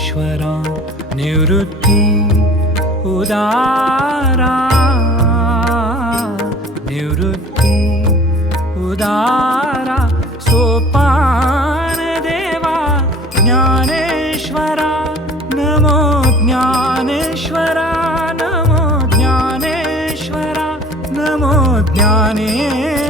ज्ञानेश्वरा निवृत्ति उदारा। निवृत्ति उदारा। सोपानदेवा ज्ञानेश्वरा। नमो ज्ञानेश्वरा नमो ज्ञानेश्वरा। नमो ज्ञानेश्वरा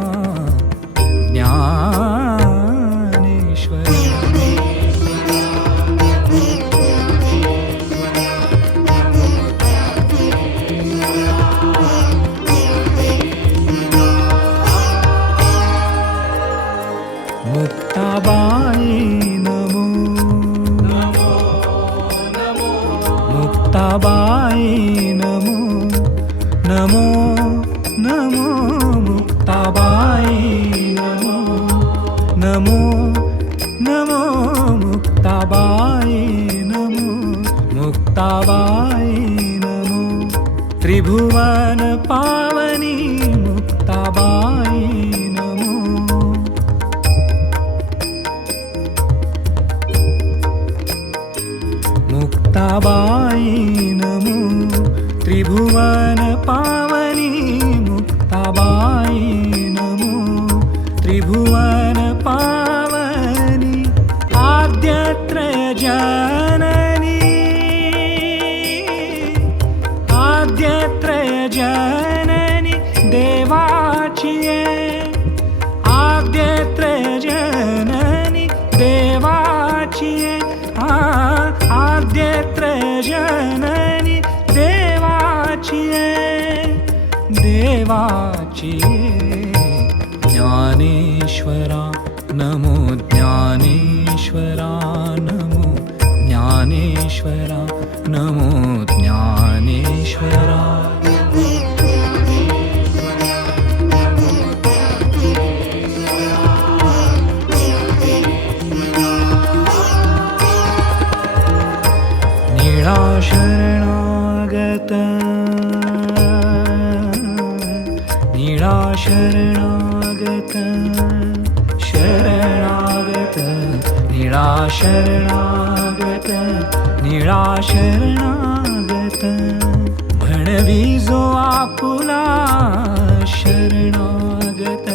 नमो नमो मुक्ताबाई नमो नमो नमो मुक्ताबाई नमो मुक्ताबाई नमो त्रिभुवन पावनी मुक्ताबाई नमो। मुक्ताबाई नमो त्रिभुवन जननी देवाचिये देवाचिये। ज्ञानेश्वरा नमो ज्ञानेश्वरा नमो ज्ञानेश्वरा नमो। निराशरणागत निराशरणागत। शरणागत। निराशरणागत। निराशरणागत। म्हणविजो आपुला शरणागत।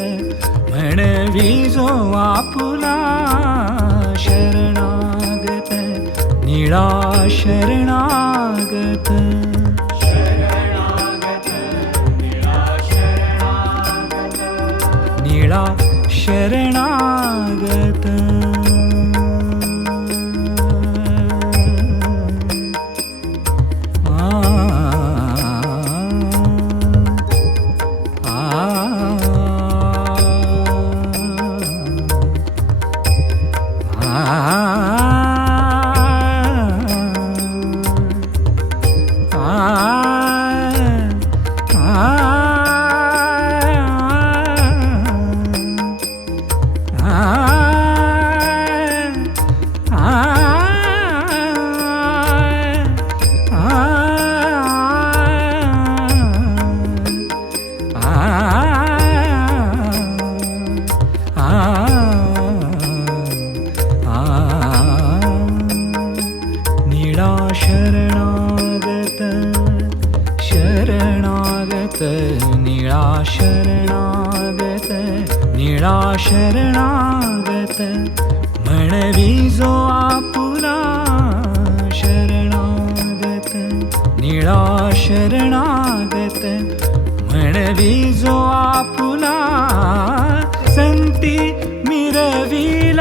म्हणविजो आपुला शरणागत. निराशरणागत निळा शरणागत शरणागत निराशरणागत निराशरणागत म्हणविजो आपुला शरणागत निराशरणागत म्हणविजो आपुला संती मिरविला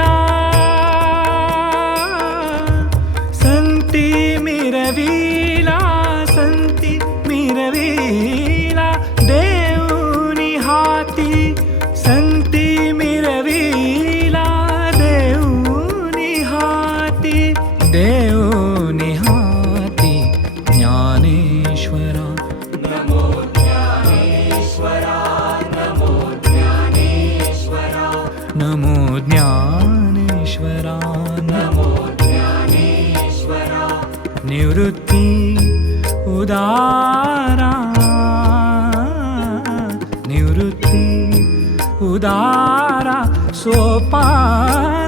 ज्ञानेश्वरा। नमो निवृत्ति उदारा। निवृत्ति उदारा। सोपान